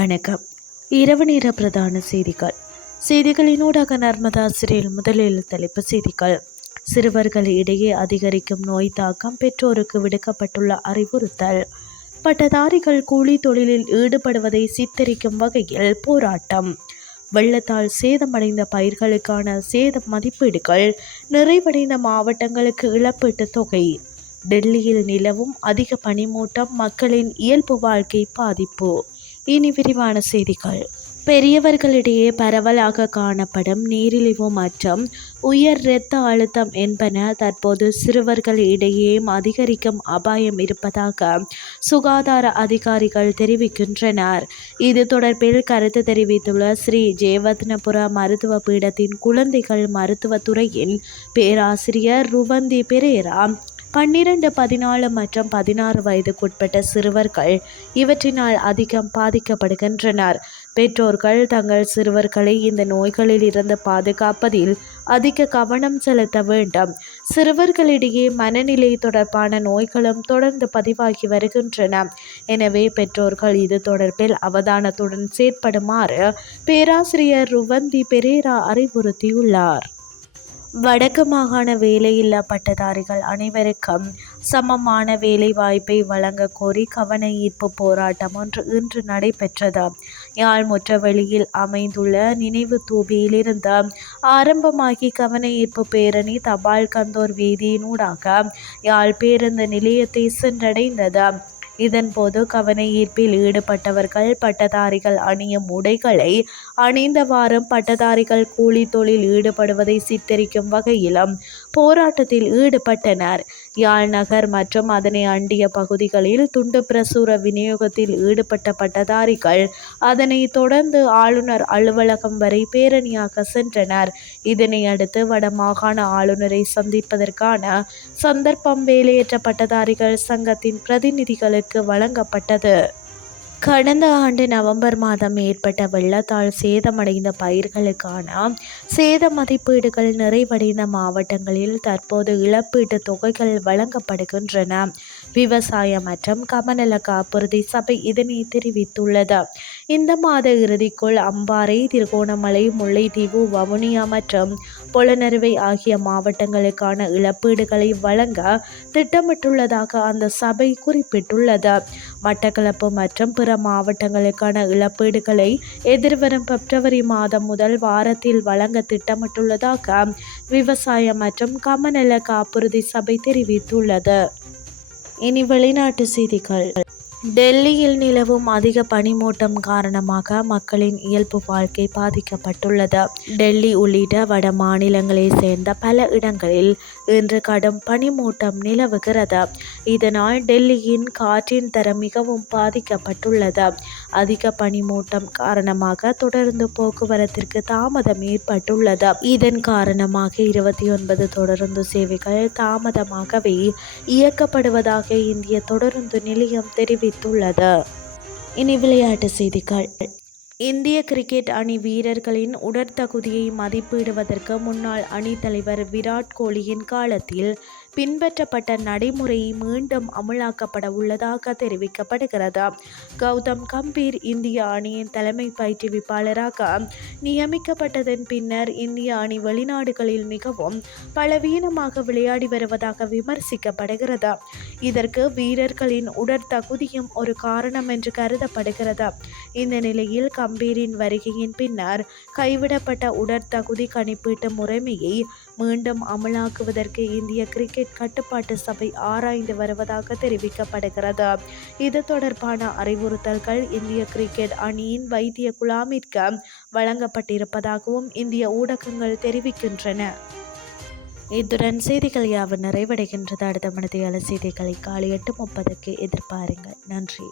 வணக்கம். இரவு நேர பிரதான செய்திகள். செய்திகளினூடாக நர்மதா சிறையில் முதலில் தலைப்பு செய்திகள். சிறுவர்கள் இடையே அதிகரிக்கும் நோய் தாக்கம் பெற்றோருக்கு விடுக்கப்பட்டுள்ள அறிவுறுத்தல். பட்டதாரிகள் கூலி தொழிலில் ஈடுபடுவதை சித்தரிக்கும் வகையில் போராட்டம். வெள்ளத்தால் சேதமடைந்த பயிர்களுக்கான சேத மதிப்பீடுகள் நிறைவடைந்த மாவட்டங்களுக்கு இழப்பீட்டுத் தொகை. டெல்லியில் நிலவும் அதிக பனிமூட்டம் மக்களின் இயல்பு வாழ்க்கை பாதிப்பு. இனி விரிவான செய்திகள். பெரியவர்களிடையே பரவலாக காணப்படும் நீரிழிவு மற்றும் உயர் இரத்த அழுத்தம் என்பன தற்போது சிறுவர்கள் இடையேயும் அதிகரிக்கும் அபாயம் இருப்பதாக சுகாதார அதிகாரிகள் தெரிவிக்கின்றனர். இது தொடர்பில் கருத்து தெரிவித்துள்ள ஸ்ரீ ஜெயவத்னபுர மருத்துவ பீடத்தின் குழந்தைகள் மருத்துவத்துறையின் பேராசிரியர் ருவந்தி பெரேரா பன்னிரண்டு பதினாலு மற்றும் பதினாறு வயதுக்குட்பட்ட சிறுவர்கள் இவற்றினால் அதிகம் பாதிக்கப்படுகின்றனர். பெற்றோர்கள் தங்கள் சிறுவர்களை இந்த நோய்களில் இருந்து பாதுகாப்பதில் அதிக கவனம் செலுத்த வேண்டும். சிறுவர்களிடையே மனநிலை தொடர்பான நோய்களும் தொடர்ந்து பதிவாகி வருகின்றன. எனவே பெற்றோர்கள் இது தொடர்பில் அவதானத்துடன் செயற்படுமாறு பேராசிரியர் ருவந்தி பெரேரா அறிவுறுத்தியுள்ளார். வடக்கு மாகாண வேலையில்லா பட்டதாரிகள் அனைவருக்கும் சமமான வேலை வாய்ப்பை வழங்க கோரி கவன ஈர்ப்பு போராட்டம் ஒன்று இன்று நடைபெற்றது. யாழ் முற்றவெளியில் அமைந்துள்ள நினைவு தூபியிலிருந்து ஆரம்பமாகி கவன ஈர்ப்பு பேரணி தபால் கந்தோர் வீதியினூடாக யாழ் பேருந்து நிலையத்தை சென்றடைந்தது. இதன்போது கவன ஈர்ப்பில் ஈடுபட்டவர்கள் பட்டதாரிகள் அணியும் உடைகளை அணிந்தவாறும் பட்டதாரிகள் கூலி தொழில் ஈடுபடுவதை சித்தரிக்கும் வகையிலும் போராட்டத்தில் ஈடுபட்டனர். யாழ்நகர் மற்றும் அதனை அண்டிய பகுதிகளில் துண்டு பிரசுர விநியோகத்தில் ஈடுபட்ட பட்டதாரிகள் அதனை தொடர்ந்து ஆளுநர் அலுவலகம் வரை பேரணியாக சென்றனர். இதனை அடுத்து வடமாகாண ஆளுநரை சந்திப்பதற்கான சந்தர்ப்பம் வேலையற்ற பட்டதாரிகள் சங்கத்தின் பிரதிநிதிகளுக்கு வழங்கப்பட்டது. கடந்த ஆண்டு நவம்பர் மாதம் ஏற்பட்ட வெள்ளத்தால் சேதமடைந்த பயிர்களுக்கான சேத மதிப்பீடுகள் நிறைவடைந்த மாவட்டங்களில் தற்போது இழப்பீட்டு தொகைகள் வழங்கப்படுகின்றன. விவசாய மற்றும் கமநல காப்புறுதி சபை இதனை தெரிவித்துள்ளது. இந்த மாத இறுதிக்குள் அம்பாறை திருகோணமலை முல்லைத்தீவு வவுனியா மற்றும் பொலனறுவை ஆகிய மாவட்டங்களுக்கான இழப்பீடுகளை வழங்க திட்டமிட்டுள்ளதாக அந்த சபை குறிப்பிட்டுள்ளது. மட்டக்களப்பு மற்றும் பிற மாவட்டங்களுக்கான இழப்பீடுகளை எதிர்வரும் பிப்ரவரி மாதம் முதல் வாரத்தில் வழங்க திட்டமிட்டுள்ளதாக விவசாய மற்றும் கமநல காப்புறுதி சபை தெரிவித்துள்ளது. இனி வெளிநாட்டு செய்திகள். டெல்லியில் நிலவும் அதிக பனிமூட்டம் காரணமாக மக்களின் இயல்பு வாழ்க்கை பாதிக்கப்பட்டுள்ளது. டெல்லி உள்ளிட்ட வட மாநிலங்களை சேர்ந்த பல இடங்களில் இன்று கடும் பனிமூட்டம் நிலவுகிறது. இதனால் டெல்லியின் காற்றின் தரம் மிகவும் பாதிக்கப்பட்டுள்ளது. அதிக பனிமூட்டம் காரணமாக தொடர்ந்து போக்குவரத்திற்கு தாமதம் ஏற்பட்டுள்ளது. இதன் காரணமாக இருபத்தி ஒன்பது தொடருந்து சேவைகள் தாமதமாகவே இயக்கப்படுவதாக இந்திய தொடருந்து நிலையம் தெரிவித்துள்ளது இனி விளையாட்டு செய்திகள். இந்திய கிரிக்கெட் அணி வீரர்களின் உடற்தகுதியை மதிப்பிடுவதற்கு முன்னாள் அணித்தலைவர் விராட் கோலியின் காலத்தில் பின்பற்றப்பட்ட நடைமுறை மீண்டும் அமுலாக்கப்பட உள்ளதாக தெரிவிக்கப்படுகிறது. கௌதம் கம்பீர் இந்திய அணியின் தலைமை பயிற்றுவிப்பாளராக நியமிக்கப்பட்டதன் பின்னர் இந்திய அணி வெளிநாடுகளில் மிகவும் பலவீனமாக விளையாடி வருவதாக விமர்சிக்கப்படுகிறது. இதற்கு வீரர்களின் உடற்தகுதியும் ஒரு காரணம் என்று கருதப்படுகிறது. இந்த நிலையில் கம்பீரின் வருகையின் பின்னர் கைவிடப்பட்ட உடற்தகுதி கணிப்பீட்டு முறைமையை மீண்டும் அமலாக்குவதற்கு இந்திய கிரிக்கெட் கிரிக்கெட் கட்டுப்பாட்டு சபை ஆராய்ந்து வருவதாக தெரிவிக்கப்படுகிறது. இது தொடர்பான அறிவுறுத்தல்கள் இந்திய கிரிக்கெட் அணியின் வைத்திய குழாமிற்கு வழங்கப்பட்டிருப்பதாகவும் இந்திய ஊடகங்கள் தெரிவிக்கின்றன. இத்துடன் செய்திகள் யாவும் நிறைவடைகின்றது. அடுத்த மனதையாள செய்திகளை காலை எட்டு முப்பதுக்கு எதிர்பாருங்கள். நன்றி.